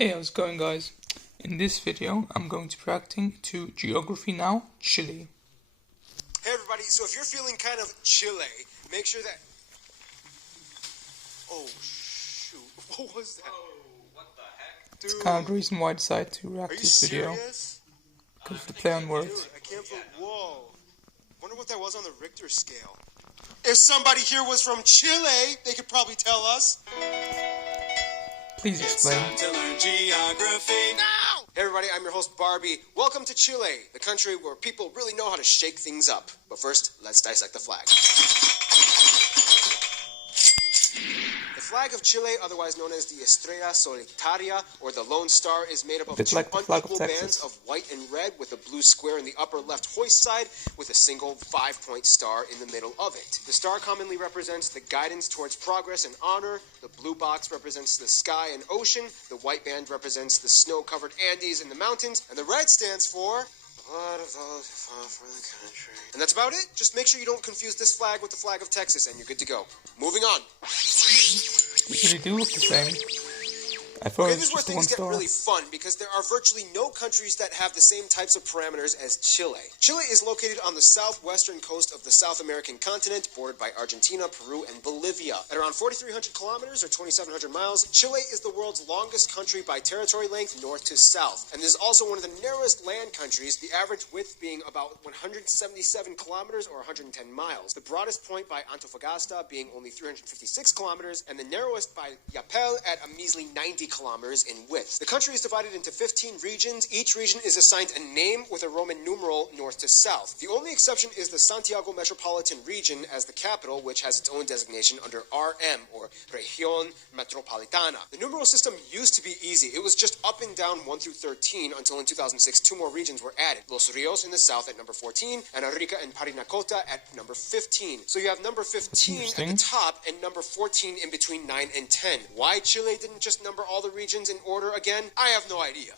Hey, how's it going, guys? In this video, I'm going to be reacting to Geography Now, Chile. Hey everybody, so if you're feeling kind of Chile, make sure that... Oh shoot, what was that? Oh, what the heck? Dude, It's kind of the reason why I decided to are react you to this video, serious? because of the play on Dude, words. I can't believe... Whoa. Wonder what that was on the Richter scale. If somebody here was from Chile, they could probably tell us. Please explain. It's time to learn geography now! Hey everybody, I'm your host Barbie. Welcome to Chile, the country where people really know how to shake things up. But first, let's dissect the flag. The flag of Chile, otherwise known as the Estrella Solitaria, or the Lone Star, is made up of two like the flag of unequal Texas. bands of white and red, with a blue square in the upper left hoist side, with a single 5-point star in the middle of it. The star commonly represents the guidance towards progress and honor. The blue box represents the sky and ocean. The white band represents the snow-covered Andes and the mountains. And the red stands for... blood of those who fought for the country. And that's about it. Just make sure you don't confuse this flag with the flag of Texas, and you're good to go. Moving on. They do look the same. I thought Okay, it this was is where just the one things get star. really fun, because there are virtually no countries that have the same types of parameters as Chile. Chile is located on the southwestern coast of the South American continent, bordered by Argentina, Peru, and Bolivia. At around 4,300 kilometers, or 2,700 miles, Chile is the world's longest country by territory length, north to south. And this is also one of the narrowest land countries, the average width being about 177 kilometers, or 110 miles. The broadest point by Antofagasta being only 356 kilometers, and the narrowest by Yapel at a measly 90 kilometers in width. The country is divided into 15 regions. Each region is assigned a name with a Roman numeral north to south. The only exception is the Santiago Metropolitan Region as the capital, which has its own designation under RM, or Región Metropolitana. The numeral system used to be easy. It was just up and down 1 through 13 until in 2006 two more regions were added. Los Rios in the south at number 14, and Arica and Parinacota at number 15. So you have number 15 at the top and number 14 in between 9 and 10. Why Chile didn't just number all the regions in order again? I have no idea.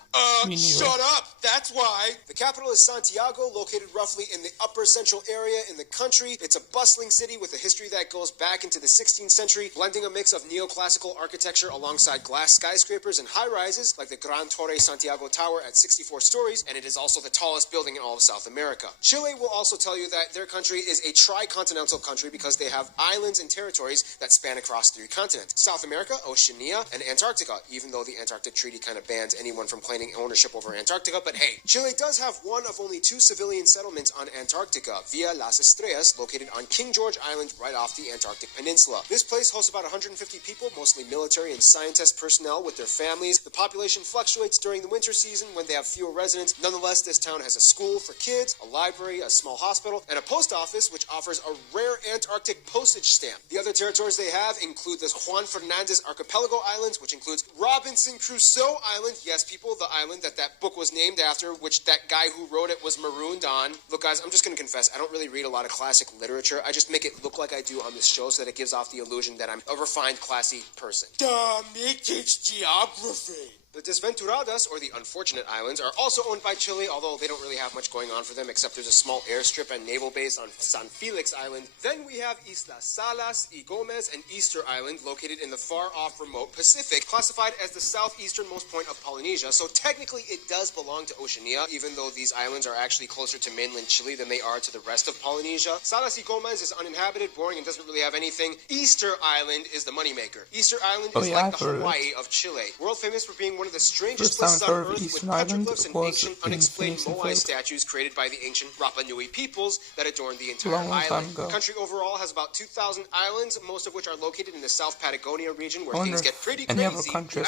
Shut up! That's why! The capital is Santiago, located roughly in the upper central area in the country. It's a bustling city with a history that goes back into the 16th century, blending a mix of neoclassical architecture alongside glass skyscrapers and high-rises, like the Gran Torre Santiago Tower at 64 stories, and it is also the tallest building in all of South America. Chile will also tell you that their country is a tri-continental country because they have islands and territories that span across 3 continents: South America, Oceania, and Antarctica, even though the Antarctic Treaty kind of bans anyone from claiming ownership over Antarctica. But hey, Chile does have one of only 2 civilian settlements on Antarctica, Villa Las Estrellas, located on King George Island right off the Antarctic Peninsula. This place hosts about 150 people, mostly military and scientist personnel with their families. The population fluctuates during the winter season when they have fewer residents. Nonetheless, this town has a school for kids, a library, a small hospital, and a post office which offers a rare Antarctic postage stamp. The other territories they have include the Juan Fernandez Archipelago Islands, which includes Robinson Crusoe Island. Yes, people, the island that book was named after, which that guy who wrote it was marooned on. Look, guys, I'm just going to confess, I don't really read a lot of classic literature. I just make it look like I do on this show so that it gives off the illusion that I'm a refined, classy person. Duh, me teach geography. The Desventuradas, or the Unfortunate Islands, are also owned by Chile, although they don't really have much going on for them, except there's a small airstrip and naval base on San Felix Island. Then we have Isla Salas, Y Gomez, and Easter Island, located in the far-off remote Pacific, classified as the southeasternmost point of Polynesia, so technically it does belong to Oceania, even though these islands are actually closer to mainland Chile than they are to the rest of Polynesia. Salas Y Gomez is uninhabited, boring, and doesn't really have anything. Easter Island is the moneymaker. Easter Island is like the Hawaii of Chile, world famous for being one of the strangest places on Earth, with petroglyphs and ancient unexplained Moai statues created by the ancient Rapa Nui peoples that adorn the entire island. The country overall has about 2,000 islands, most of which are located in the South Patagonia region, where things get pretty crazy. The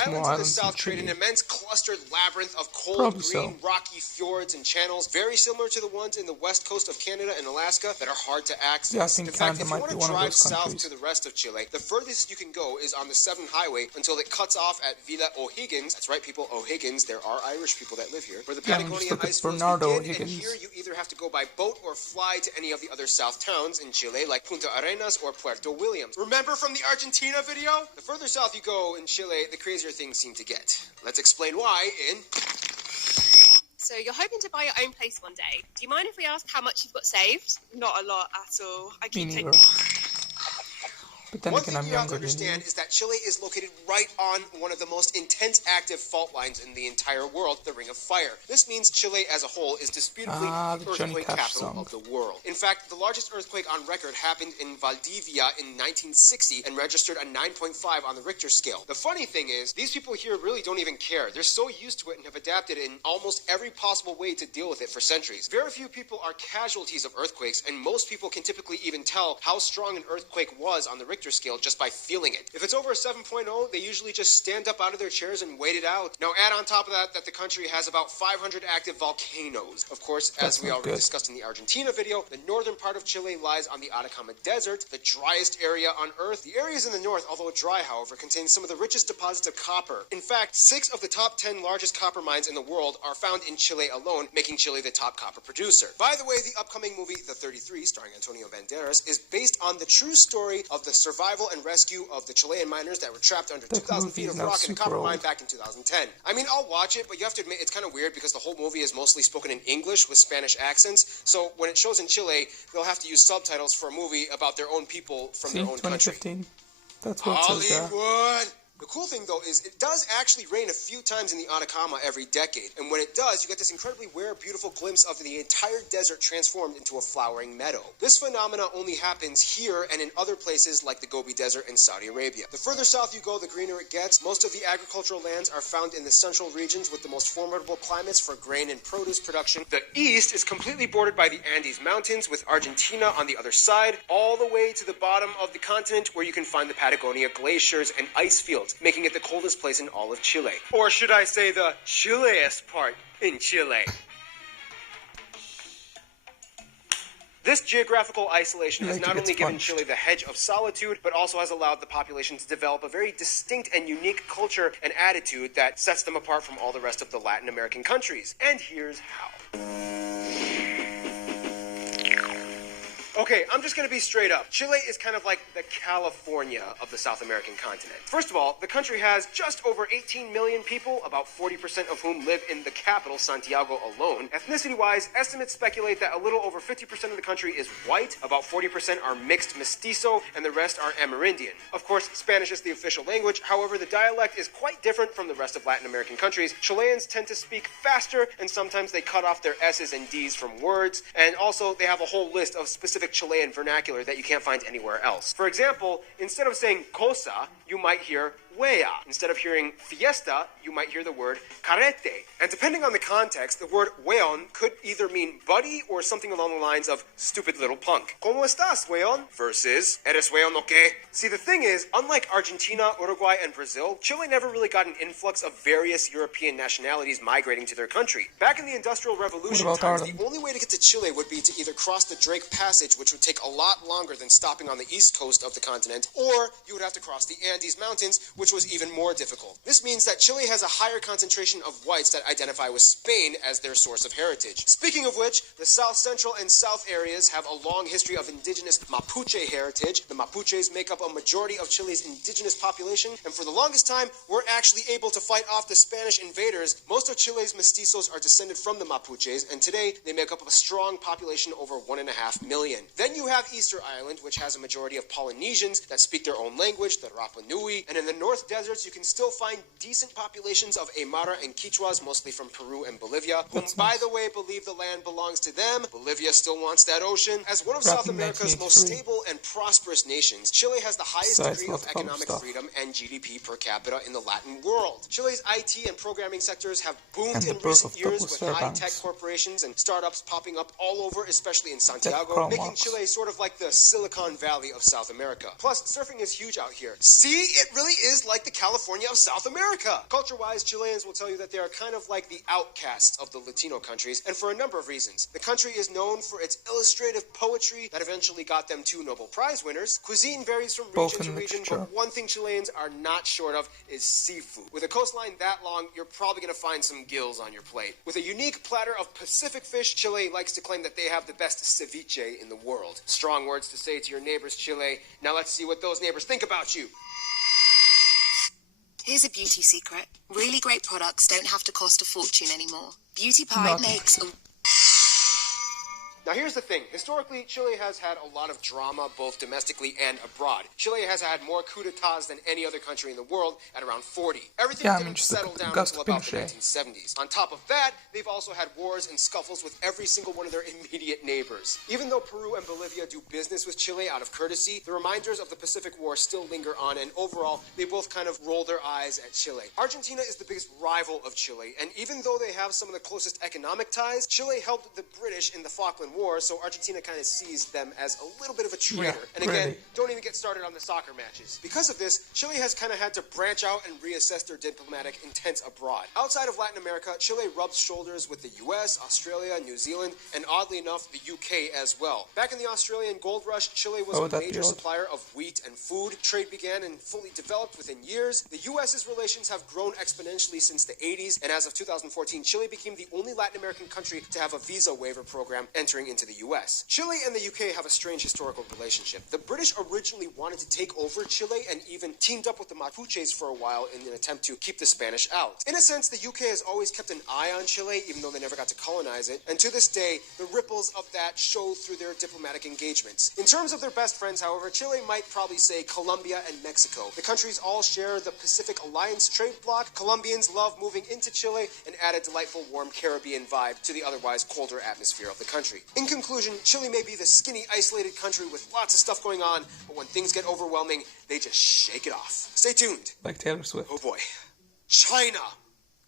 islands in the south create an immense clustered labyrinth of cold, green, rocky fjords and channels, very similar to the ones in the west coast of Canada and Alaska that are hard to access. In fact, if you want to drive south to the rest of Chile, the furthest you can go is on the 7 highway until it cuts off at Villa O'Higgins. That's right, people, O'Higgins. There are Irish people that live here. Where the Patagonia ice floes begin, and here you either have to go by boat or fly to any of the other south towns in Chile, like Punta Arenas or Puerto Williams. Remember from the Argentina video? The further south you go in Chile, the crazier things seem to get. Let's explain why in... So you're hoping to buy your own place one day. Do you mind if we ask how much you've got saved? Not a lot at all. I keep taking... But then One again, thing I'm you have to younger than you. understand is that Chile is located right on one of the most intense active fault lines in the entire world, the Ring of Fire. This means Chile as a whole is disputably the the Johnny earthquake Cash capital song. of the world. In fact, the largest earthquake on record happened in Valdivia in 1960 and registered a 9.5 on the Richter scale. The funny thing is, these people here really don't even care. They're so used to it and have adapted in almost every possible way to deal with it for centuries. Very few people are casualties of earthquakes, and most people can typically even tell how strong an earthquake was on the Richter scale just by feeling it. If it's over a 7.0, they usually just stand up out of their chairs and wait it out. Now add on top of that the country has about 500 active volcanoes. Of course, as we already discussed in the Argentina video, the northern part of Chile lies on the Atacama Desert, the driest area on Earth. The areas in the north, although dry, however, contain some of the richest deposits of copper. In fact, 6 of the top 10 largest copper mines in the world are found in Chile alone, making Chile the top copper producer. By the way, the upcoming movie The 33, starring Antonio Banderas, is based on the true story of the survival and rescue of the Chilean miners that were trapped under 2,000 feet of rock in a copper mine back in 2010. I mean, I'll watch it, but you have to admit it's kind of weird because the whole movie is mostly spoken in English with Spanish accents, so when it shows in Chile, they'll have to use subtitles for a movie about their own people from their own 2015. country. That's what it says there. Hollywood! The cool thing, though, is it does actually rain a few times in the Atacama every decade. And when it does, you get this incredibly rare, beautiful glimpse of the entire desert transformed into a flowering meadow. This phenomena only happens here and in other places like the Gobi Desert in Saudi Arabia. The further south you go, the greener it gets. Most of the agricultural lands are found in the central regions with the most formidable climates for grain and produce production. The east is completely bordered by the Andes Mountains, with Argentina on the other side, all the way to the bottom of the continent where you can find the Patagonia glaciers and ice fields, making it the coldest place in all of Chile. Or should I say the chilliest part in Chile. This geographical isolation has not only given Chile the hedge of solitude, but also has allowed the population to develop a very distinct and unique culture and attitude that sets them apart from all the rest of the Latin American countries. And here's how. Okay, I'm just going to be straight up. Chile is kind of like the California of the South American continent. First of all, the country has just over 18 million people, about 40% of whom live in the capital, Santiago, alone. Ethnicity-wise, estimates speculate that a little over 50% of the country is white, about 40% are mixed mestizo, and the rest are Amerindian. Of course, Spanish is the official language. However, the dialect is quite different from the rest of Latin American countries. Chileans tend to speak faster, and sometimes they cut off their S's and D's from words, and also they have a whole list of specific Chilean vernacular that you can't find anywhere else. For example, instead of saying cosa, you might hear wea. Instead of hearing fiesta, you might hear the word carrete. And depending on the context, the word weon could either mean buddy or something along the lines of stupid little punk. ¿Cómo estás, weon? Versus ¿Eres weon o qué? See, the thing is, unlike Argentina, Uruguay, and Brazil, Chile never really got an influx of various European nationalities migrating to their country. Back in the Industrial Revolution times, the only way to get to Chile would be to either cross the Drake Passage, which would take a lot longer than stopping on the east coast of the continent, or you would have to cross the Andes Mountains, which was even more difficult. This means that Chile has a higher concentration of whites that identify with Spain as their source of heritage. Speaking of which, the south central and south areas have a long history of indigenous Mapuche heritage. The Mapuches make up a majority of Chile's indigenous population, and for the longest time, were actually able to fight off the Spanish invaders. Most of Chile's mestizos are descended from the Mapuches, and today they make up a strong population over 1.5 million. Then you have Easter Island, which has a majority of Polynesians that speak their own language, the Rapa Nui, and in the North Deserts you can still find decent populations of Aymara and Quichuas, mostly from Peru and Bolivia, whom, by the way, believe the land belongs to them. Bolivia still wants that ocean. As one of South America's most stable and prosperous nations, Chile has the highest degree of economic freedom and GDP per capita in the Latin world. Chile's IT and programming sectors have boomed in recent years with high-tech corporations and startups popping up all over, especially in Santiago, making Chile sort of like the Silicon Valley of South America. Plus, surfing is huge out here. See, it really is like the California of South America. Culture-wise, Chileans will tell you that they are kind of like the outcasts of the Latino countries, and for a number of reasons. The country is known for its illustrative poetry that eventually got them 2 Nobel Prize winners. Cuisine varies from region to region, but one thing Chileans are not short of is seafood. With a coastline that long, you're probably going to find some gills on your plate. With a unique platter of Pacific fish, Chile likes to claim that they have the best ceviche in the world. Strong words to say to your neighbors, Chile. Now let's see what those neighbors think about you. Here's a beauty secret. Really great products don't have to cost a fortune anymore. Beauty Pie makes a... Now here's the thing, historically Chile has had a lot of drama both domestically and abroad. Chile has had more coups d'etats than any other country in the world at around 40. Everything didn't settle down until about the 1970s. On top of that, they've also had wars and scuffles with every single one of their immediate neighbors. Even though Peru and Bolivia do business with Chile out of courtesy, the reminders of the Pacific War still linger on, and overall, they both kind of roll their eyes at Chile. Argentina is the biggest rival of Chile, and even though they have some of the closest economic ties, Chile helped the British in the Falkland War, so Argentina kind of sees them as a little bit of a traitor. And again, don't even get started on the soccer matches. Because of this, Chile has kind of had to branch out and reassess their diplomatic intents abroad. Outside of Latin America, Chile rubs shoulders with the US, Australia, New Zealand, and oddly enough, the UK as well. Back in the Australian gold rush, Chile was a major supplier of wheat and food. Trade began and fully developed within years. The US's relations have grown exponentially since the 80s, and as of 2014, Chile became the only Latin American country to have a visa waiver program entering into the US. Chile and the UK have a strange historical relationship. The British originally wanted to take over Chile and even teamed up with the Mapuches for a while in an attempt to keep the Spanish out. In a sense, the UK has always kept an eye on Chile, even though they never got to colonize it, and to this day, the ripples of that show through their diplomatic engagements. In terms of their best friends, however, Chile might probably say Colombia and Mexico. The countries all share the Pacific Alliance trade bloc. Colombians love moving into Chile and add a delightful, warm Caribbean vibe to the otherwise colder atmosphere of the country. In conclusion, Chile may be the skinny, isolated country with lots of stuff going on, but when things get overwhelming, they just shake it off. Stay tuned. Like Taylor Swift. Oh boy. China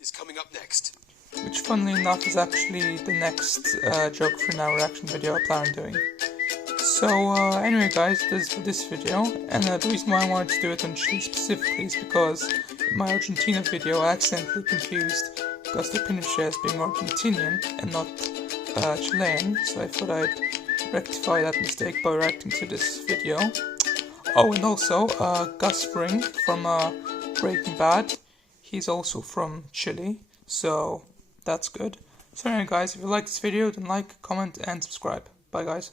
is coming up next. Which, funnily enough, is actually the next Geography Now reaction video I plan on doing. So, anyway guys, this is for this video, and the reason why I wanted to do it on Chile specifically is because in my Argentina video I accidentally confused Augusto Pinochet as being Argentinian and not Chilean, so I thought I'd rectify that mistake by reacting to this video. Oh, and also, Gus Fring from Breaking Bad, he's also from Chile, so that's good. So anyway guys, if you like this video, then like, comment and subscribe. Bye guys.